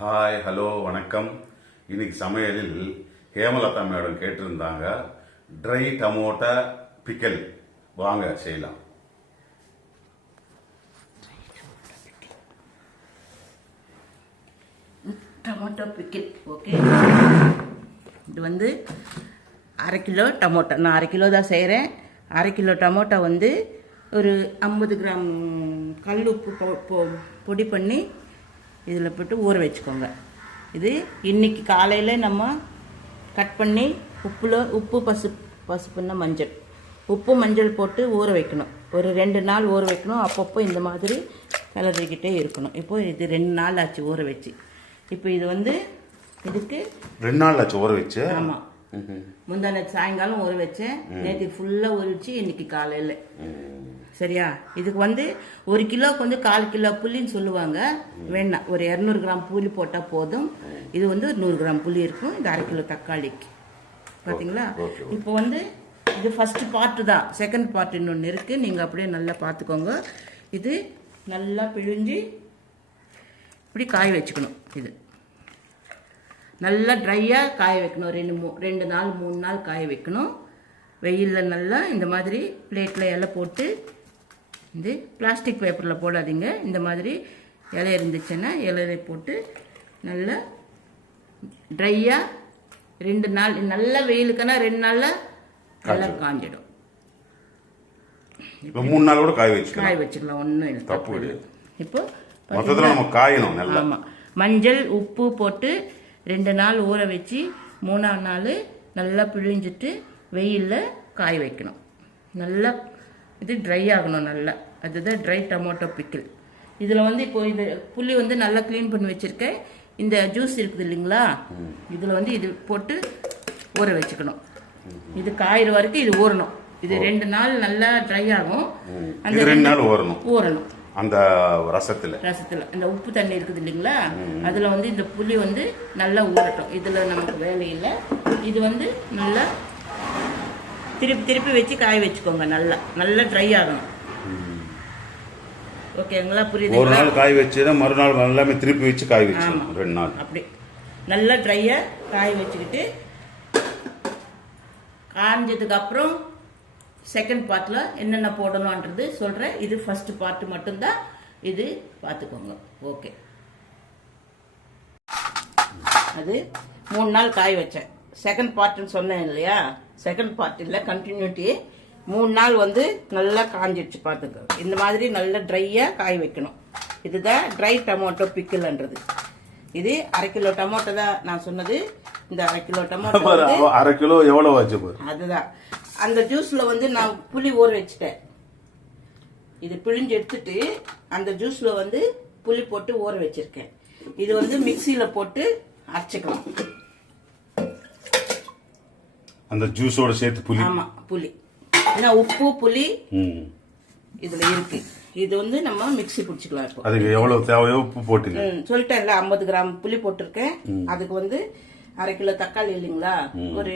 Hi hello வணக்கம். இன்னைக்கு சமையலில் ஹேமலதா மேடம் கேட்டிருந்தாங்க ட்ரை டமோட்டா பிக்கல். வாங்க செய்யலாம். டொமேட்டோ பிக்கில். ஓகே, இது வந்து அரை கிலோ டமோட்டா. நான் அரை கிலோ தான் செய்கிறேன். அரை கிலோ டமோட்டா வந்து ஒரு 50 கிராம் கல் உப்பு பொடி பண்ணி இதில் போட்டு ஊற வச்சுக்கோங்க. இது இன்னைக்கு காலையில் நம்ம கட் பண்ணி உப்பு பசுப்புன்னா மஞ்சள், உப்பு மஞ்சள் போட்டு ஊற வைக்கணும். ஒரு 2 நாள் ஊற வைக்கணும். அப்பப்போ இந்த மாதிரி கிளறிக்கிட்டே இருக்கணும். இப்போ இது 2 நாள் ஆச்சு ஊற வச்சு. இப்போ இது வந்து இதுக்கு 2 நாள் ஆச்சு ஊற வச்சு. ஆமாம், முந்தான சாயங்காலம் ஊற வச்சேன். நேற்று ஃபுல்லாக ஊறிச்சு, இன்னைக்கு காலையில். சரியா? இதுக்கு வந்து 1 கிலோக்கு வந்து 1/4 கிலோ புளின்னு சொல்லுவாங்க. வேணாம், ஒரு 200 கிராம் புளி போட்டால் போதும். இது வந்து 100 கிராம் புளி இருக்கும். இது அரை கிலோ தக்காளிக்கு. பார்த்தீங்களா? இப்போ வந்து இது ஃபர்ஸ்ட் பார்ட்டு தான். செகண்ட் பார்ட் இன்னொன்று இருக்குது. நீங்கள் அப்படியே நல்லா பார்த்துக்கோங்க. இது நல்லா பிழிஞ்சு இப்படி காய வச்சுக்கணும். இது நல்லா ட்ரையாக காய வைக்கணும். 2 நாள் 3 நாள் காய வைக்கணும் வெயிலில். நல்லா இந்த மாதிரி பிளேட்டில் இலை போட்டு, இது பிளாஸ்டிக் பேப்பரில் போடாதீங்க. இந்த மாதிரி இலை இருந்துச்சுன்னா இலையை போட்டு நல்லா ட்ரையாக 2 நாள், நல்லா வெயிலுக்குன்னா 2 நாளில் நல்லா காஞ்சிடும். இப்போ 3 நாள் கூட காய வச்சுக்கலாம். ஒன்றும் இல்லை, தப்பு கிடையாது. இப்போ மொத்தத்தில் நம்ம காயணும் நல்லா. ஆமாம், மஞ்சள் உப்பு போட்டு 2 நாள் ஊற வச்சு 3ஆம் நாள் நல்லா பிழிஞ்சிட்டு வெயிலில் காய வைக்கணும். நல்லா இது ட்ரை ஆகணும் நல்லா. அதுதான் ட்ரை டொமேட்டோ பிக்கிள். இதில் வந்து இப்போ இந்த புளி வந்து நல்லா க்ளீன் பண்ணி வச்சுருக்கேன். இந்த ஜூஸ் இருக்குது இல்லைங்களா, இதில் வந்து இது போட்டு ஊற வச்சுக்கணும். இது காயிற வரைக்கும் இது ஊறணும். இது 2 நாள் நல்லா ட்ரை ஆகும். அந்த 2 நாள் ஊறணும் அந்த ரசத்தில். இந்த உப்பு தண்ணி இருக்குது இல்லைங்களா, அதில் வந்து இந்த புளி வந்து நல்லா ஊறட்டும். இதில் நமக்கு வேலையில்லை. இது வந்து நல்லா திருப்பி வச்சு காய வச்சுக்கோங்க. நல்லா ட்ரை ஆகணும். ஓகேங்களா? புரியுது? ஒரு நாள் காய வச்சு மறுநாள் எல்லாமே திருப்பி வச்சு காய வச்சு 2 நாள் அப்படி நல்லா ட்ரையாக காய வச்சுக்கிட்டு காஞ்சதுக்கு அப்புறம் செகண்ட் பார்ட்டில் என்னென்ன போடணுன்றது சொல்கிறேன். இது ஃபர்ஸ்ட் பார்ட் மட்டும்தான். இது பார்த்துக்கோங்க. ஓகே, அது 3 நாள் காய வச்சேன். செகண்ட் பார்ட்டுன்னு சொன்னேன் இல்லையா, செகண்ட் பார்ட் இல்லை, கண்டினியூட்டி. 3 நாள் வந்து நல்லா காஞ்சிடுச்சு. பார்த்துக்கோ, இந்த மாதிரி நல்லா ட்ரையாக காய வைக்கணும். இதுதான் ட்ரை டொமேட்டோ பிக்கிள்ன்றது. இது அரை கிலோ டொமேட்டோ தான் நான் சொன்னது. இந்த அரை கிலோ டொமேட்டோ, அரை கிலோ எவ்வளோ ஆச்சு? அதுதான் அந்த ஜூஸ்ல வந்து நான் புளி ஊற வச்சுட்டேன். இது பிழிஞ்சு எடுத்துட்டு அந்த ஜூஸ்ல வந்து புளி போட்டு ஊற வச்சிருக்கேன். இது வந்து மிக்சியில போட்டு அரைச்சிக்கலாம். அந்த ஜூஸோட சேர்த்து புளி. ஆமா, புளி. ஏன்னா உப்பு புளி இதுல இருக்கு. இது வந்து நம்ம மிக்சி பிடிச்சிக்கலாம். இப்போ அதுக்கு எவ்வளவு தேவையோ உப்பு போட்டுங்க. சொல்லிட்டேன்ல, 50 கிராம் புளி போட்டிருக்கேன். அதுக்கு வந்து அரை கிலோ தக்காளி இல்லைங்களா, ஒரு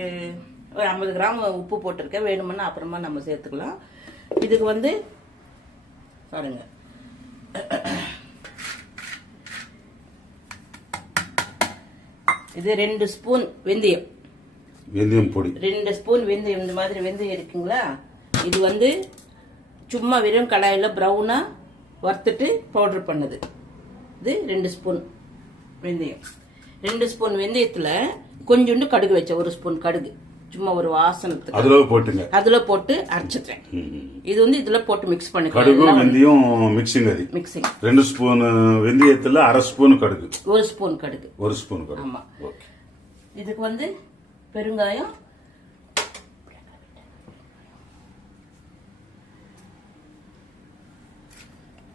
50 கிராம் உப்பு போட்டிருக்கேன். வேணும்னா அப்புறமா நம்ம சேர்த்துக்கலாம். இதுக்கு வந்து பாருங்க, இது 2 ஸ்பூன் வெந்தயம் பொடி. 2 ஸ்பூன் வெந்தயம். இந்த மாதிரி வெந்தயம் இருக்குங்களா, இது வந்து சும்மா வெறும் கடாயில் ப்ரௌனா வறுத்துட்டு பவுடர் பண்ணது. இது 2 ஸ்பூன் வெந்தயம். 2 ஸ்பூன் வெந்தயத்தில் கொஞ்சோண்டு கடுகு வச்சேன். 1 ஸ்பூன் கடுகு, சும்மா ஒரு வாசனத்துக்கு அதுல போட்டு அரைச்சிட்டேன். இது வந்து இதுல போட்டு மிக்ஸ் பண்ணிக்கலாம். கடுகு வெந்தயம் மிக்சிங். 2 ஸ்பூன் வெந்தயத்துல அரை ஸ்பூன் கடுகு, 1 ஸ்பூன் கடுகு, 1 ஸ்பூன் கடுகு. ஆமா. இதுக்கு வந்து பெருங்காயம்,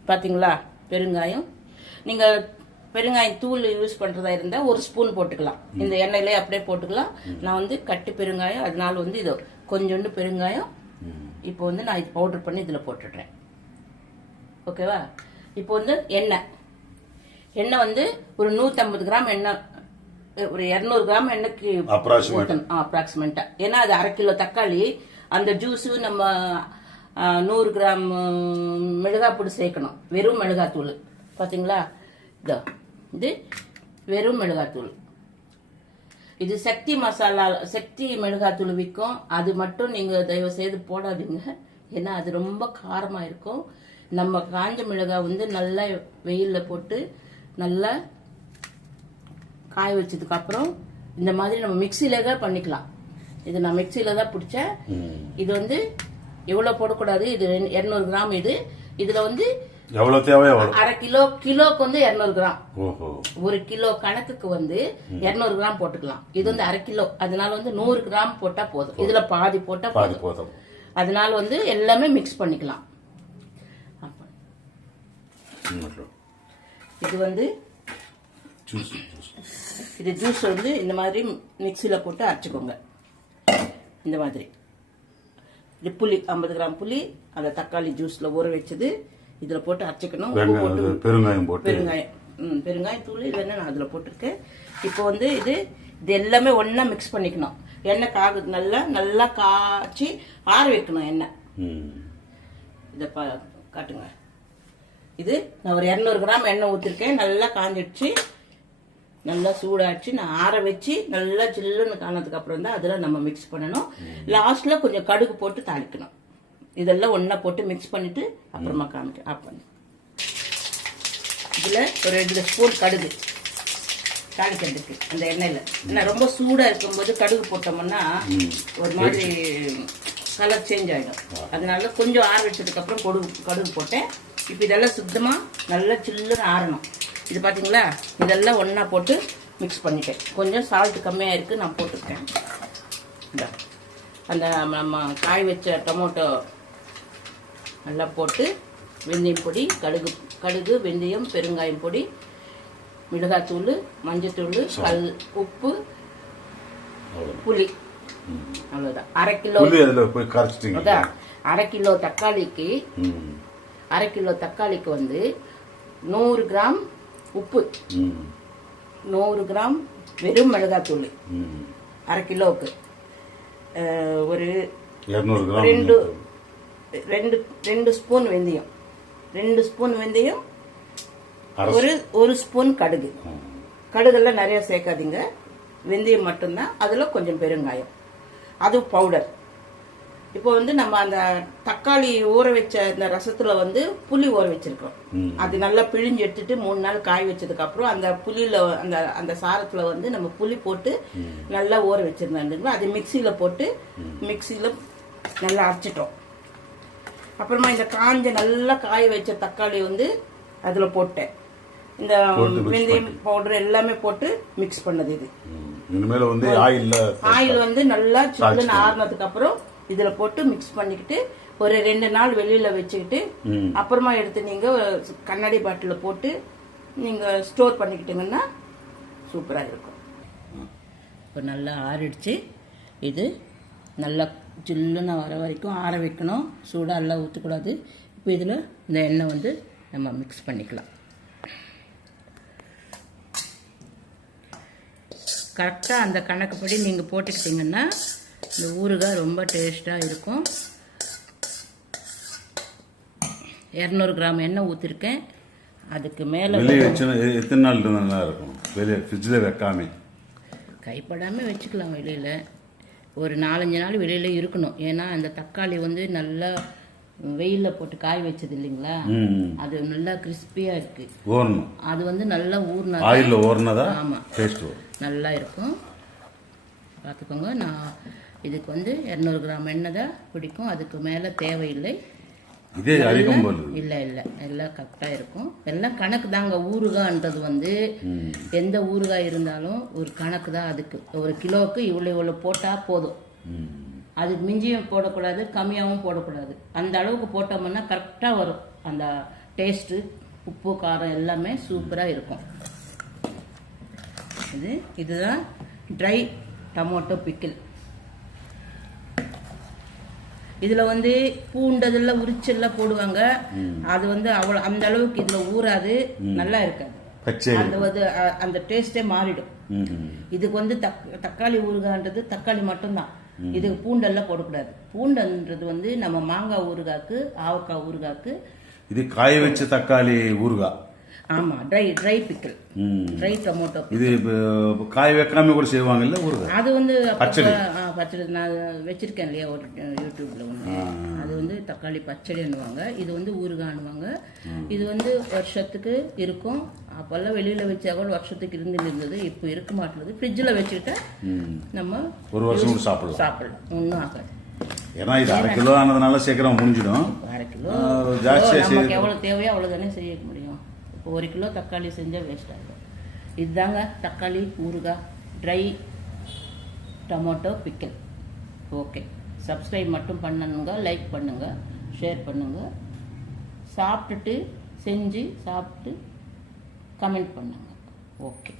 பாத்தீங்களா? பெருங்காயம். நீங்க பெருங்காயம் தூள் யூஸ் பண்றதா இருந்தா 1 ஸ்பூன் போட்டுக்கலாம். இந்த எண்ணெயிலே அப்படியே போட்டுக்கலாம். நான் வந்து கட்டு பெருங்காயம், அதனால வந்து இதோ கொஞ்சோண்டு பெருங்காயம் இப்போ வந்து நான் இது பவுடர் பண்ணி இதுல போட்டுடுறேன். ஓகேவா? இப்போ வந்து எண்ணெய் வந்து ஒரு 150 கிராம் எண்ணெய், ஒரு 200 கிராம் எண்ணெய்க்கு அப்ராக்சிமேட்டா. ஏன்னா அது அரை கிலோ தக்காளி, அந்த ஜூஸ் நம்ம 100 கிராம் மிளகாய் பொடி சேர்க்கணும். வெறும் மிளகாய் தூள். பாத்தீங்களா? இது வெறும் மிளகாத்தூள். இது சக்தி மசாலா, சக்தி மிளகாத்தூள் விற்கும். அது மட்டும் நீங்க தயவு செய்து போடாதீங்க, ஏன்னா அது ரொம்ப காரமா இருக்கும். நம்ம காஞ்ச மிளகாய் வந்து நல்லா வெயில்ல போட்டு நல்லா காய வச்சதுக்கு அப்புறம் இந்த மாதிரி நம்ம மிக்சியில பண்ணிக்கலாம். இது நான் மிக்சியில தான் பிடிச்சேன். இது வந்து எவ்வளவு போடக்கூடாது, இது 200 கிராம். இதுல வந்து எவ்வளவு தேவையோ அரை கிலோக்கு வந்து 200 கிராம். ஒரு கிலோ கணக்குக்கு வந்து 200 கிராம் போட்டுக்கலாம். இது வந்து அரை கிலோ, அதனால வந்து 100 கிராம் போட்டா போதும். இதுல பாதி போட்டா போதும். அதனால வந்து எல்லாமே மிக்ஸ் பண்ணிக்கலாம். இது வந்து இது ஜூஸ் வந்து இந்த மாதிரி மிக்சியில போட்டு அரைச்சுக்கோங்க. இந்த மாதிரி இது புளி 50 கிராம் புளி, அந்த தக்காளி ஜூஸ்ல ஊற வச்சது இதுல போட்டு அரைச்சிக்கணும். பெருங்காயம் தூள் இல்லைன்னா நான் அதுல போட்டிருக்கேன். இப்போ வந்து இது எல்லாமே ஒன்னா மிக்ஸ் பண்ணிக்கணும். எண்ணெய் நல்லா காய்ச்சி ஆற வைக்கணும் எண்ணெய். இத காட்டுங்க. இது நான் ஒரு 200 கிராம் எண்ணெய் ஊத்திருக்கேன். நல்லா காஞ்சிடுச்சு, நல்லா சூடாச்சு. நான் ஆற வச்சு நல்லா சில்லுன்னு காணதுக்கு அப்புறம் தான் அதுல நம்ம மிக்ஸ் பண்ணணும். லாஸ்ட்ல கொஞ்சம் கடுகு போட்டு தாளிக்கணும். இதெல்லாம் ஒன்னா போட்டு மிக்ஸ் பண்ணிட்டு அப்புறமா காமிக்க ஆஃப் பண்ணு. இதுல ஒரு 2 ஸ்பூன் கடுகு தாளிக்கிறதுக்கு அந்த எண்ணெயில. ஏன்னா ரொம்ப சூடா இருக்கும்போது கடுகு போட்டோம்னா ஒரு மாதிரி கலர் சேஞ்ச் ஆயிடும். அதனால கொஞ்சம் ஆற வச்சதுக்கு அப்புறம் கடுகு போட்டேன். இப்போ இதெல்லாம் சுத்தமா நல்லா சில்லுன்னு ஆறணும். இது பாத்தீங்களா, இதெல்லாம் ஒன்னா போட்டு மிக்ஸ் பண்ணிட்டேன். கொஞ்சம் சால்ட் கம்மியா இருக்கு, நான் போட்டுருக்கேன். அந்த நம்ம காய வச்ச டொமேட்டோ நல்லா போட்டு வெந்தயம் பொடி, கடுகு, வெந்தயம், பெருங்காயம் பொடி, மிளகாத்தூள், மஞ்சத்தூள், உப்பு, புளி, அவ்வளவுதான். அரை கிலோ தக்காளிக்கு வந்து 100 கிராம் உப்பு, 100 கிராம் வெறும் மிளகாத்தூள், அரை கிலோவுக்கு ஒரு 2 ஸ்பூன் வெந்தயம், 2 ஸ்பூன் வெந்தயம், ஒரு ஸ்பூன் கடுகெல்லாம் நிறைய சேர்க்காதீங்க, வெந்தயம் மட்டும்தான். அதுல கொஞ்சம் பெருங்காயம், அது பவுடர். இப்போ வந்து நம்ம அந்த தக்காளி ஊற வச்ச இந்த ரசத்துல வந்து புளி ஊற வச்சிருக்கோம். அது நல்லா பிழிஞ்சு எடுத்துட்டு 3 நாள் காய வச்சதுக்கு அப்புறம் அந்த புளியில அந்த சாரத்துல வந்து நம்ம புளி போட்டு நல்லா ஊற வச்சிருந்தோம். அது மிக்சியில போட்டு மிக்சியில நல்லா அரைச்சிட்டோம். அப்புறமா இந்த நல்லா காய வச்ச தக்காளி வந்து அதுல போட்டேன். இந்த வெந்தயம் பவுடர் எல்லாமே போட்டு மிக்ஸ் பண்ணது. இது இனிமேல் வந்து ஆயில் வந்து நல்லா சில்லுன்னு ஆறுனதுக்கு அப்புறம் இதுல போட்டு மிக்ஸ் பண்ணிக்கிட்டு ஒரு 2 நாள் வெளியில வச்சுக்கிட்டு அப்புறமா எடுத்து நீங்க கண்ணாடி பாட்டில போட்டு நீங்க ஸ்டோர் பண்ணிக்கிட்டீங்கன்னா சூப்பரா இருக்கும். இப்போ நல்லா ஆறிடுச்சு. இது நல்லா ஜில்லுன்னு வர வரைக்கும் ஆற வைக்கணும். சூடாக எல்லாம் ஊற்றக்கூடாது. இப்போ இதில் இந்த எண்ணெய் வந்து நம்ம மிக்ஸ் பண்ணிக்கலாம். கரெக்டாக அந்த கணக்குப்படி நீங்கள் போட்டுக்கிட்டிங்கன்னா இந்த ஊறுகாய் ரொம்ப டேஸ்ட்டாக இருக்கும். 200 கிராம் எண்ணெய் ஊற்றிருக்கேன். அதுக்கு மேலே எத்தனை நாள் நல்லா இருக்கும்? வெளியே ஃப்ரிட்ஜில் வைக்காம கைப்படாமல் வச்சுக்கலாம். வெளியில் ஒரு 4-5 நாள் வெளியில் இருக்கணும். ஏன்னா அந்த தக்காளி வந்து நல்லா வெயிலில் போட்டு காய வச்சது இல்லைங்களா, அது நல்லா கிறிஸ்பியாக இருக்கு. அது வந்து நல்லா ஊறினதா. ஆமாம், நல்லா இருக்கும். பார்த்துக்கோங்க. நான் இதுக்கு வந்து 200 கிராம் எண்ணெய் தான் பிடிக்கும். அதுக்கு மேலே தேவையில்லை. இல்லை எல்லாம் கரெக்டாக இருக்கும். எல்லாம் கணக்கு தாங்க. ஊறுகாய்ன்றது வந்து எந்த ஊறுகாய் இருந்தாலும் ஒரு கணக்கு தான். அதுக்கு ஒரு கிலோவுக்கு இவ்வளோ போட்டால் போதும். அதுக்கு மிஞ்சியும் போடக்கூடாது, கம்மியாகவும் போடக்கூடாது. அந்த அளவுக்கு போட்டோம்னா கரெக்டாக வரும். அந்த டேஸ்ட்டு, உப்பு, காரம் எல்லாமே சூப்பராக இருக்கும். இதுதான் ட்ரை டொமேட்டோ பிக்கிள். இதுல வந்து பூண்டதெல்லாம் உரிச்செல்லாம் போடுவாங்க. அது வந்து அவ்வளவு அந்த அளவுக்கு இதுல ஊறாது, நல்லா இருக்காது. அந்த டேஸ்டே மாறிடும். இதுக்கு வந்து தக்காளி ஊறுகான்றது தக்காளி மட்டும்தான். இதுக்கு பூண்டெல்லாம் போடக்கூடாது. பூண்டுன்றது வந்து நம்ம மாங்காய் ஊறுகாக்கு, ஆவக்காய் ஊறுகாக்கு. இது காய வச்ச தக்காளி ஊறுகாய். ஆமா, ட்ரை பிக்கல், ட்ரை டொமேட்டோ. இது காய் வைக்காம கூட செய்வாங்கல்ல ஊறுகாய். அது வந்து பச்சடி. பச்சடி நான் வச்சிருக்கேன் இல்லையா ஒரு யூடியூப்ல ஒன்று. அது வந்து தக்காளி பச்சடின்னுவாங்க, இது வந்து ஊறுகாய்னுவாங்க. இது வந்து வருஷத்துக்கு இருக்கும். அப்பெல்லாம் வெளியில வச்சா கூட வருஷத்துக்கு இருந்தது, இப்போ இருக்க மாட்டேங்குது. ஃப்ரிட்ஜில் வச்சுக்கிட்டா நம்ம ஒரு வருஷம் சாப்பிடலாம், ஒன்றும் ஆகாது. ஏன்னா இது 1/2 கிலோ ஆனதுனால சீக்கிரம் முடிஞ்சிடும். 1/2 கிலோ ஜாஸ்தியாக நமக்கு எவ்வளோ தேவையோ அவ்வளோ தானே செய்ய முடியும். இப்போ 1 கிலோ தக்காளி செஞ்சால் வேஸ்ட் ஆகும். இதுதாங்க தக்காளி ஊறுகாய், ட்ரை டொமேட்டோ பிக்கல். ஓகே, சப்ஸ்கிரைப் மட்டும் பண்ணணுங்க, லைக் பண்ணுங்க, ஷேர் பண்ணுங்க, சாப்பிட்டுட்டு செஞ்சு சாப்பிட்டு கமெண்ட் பண்ணுங்க. ஓகே.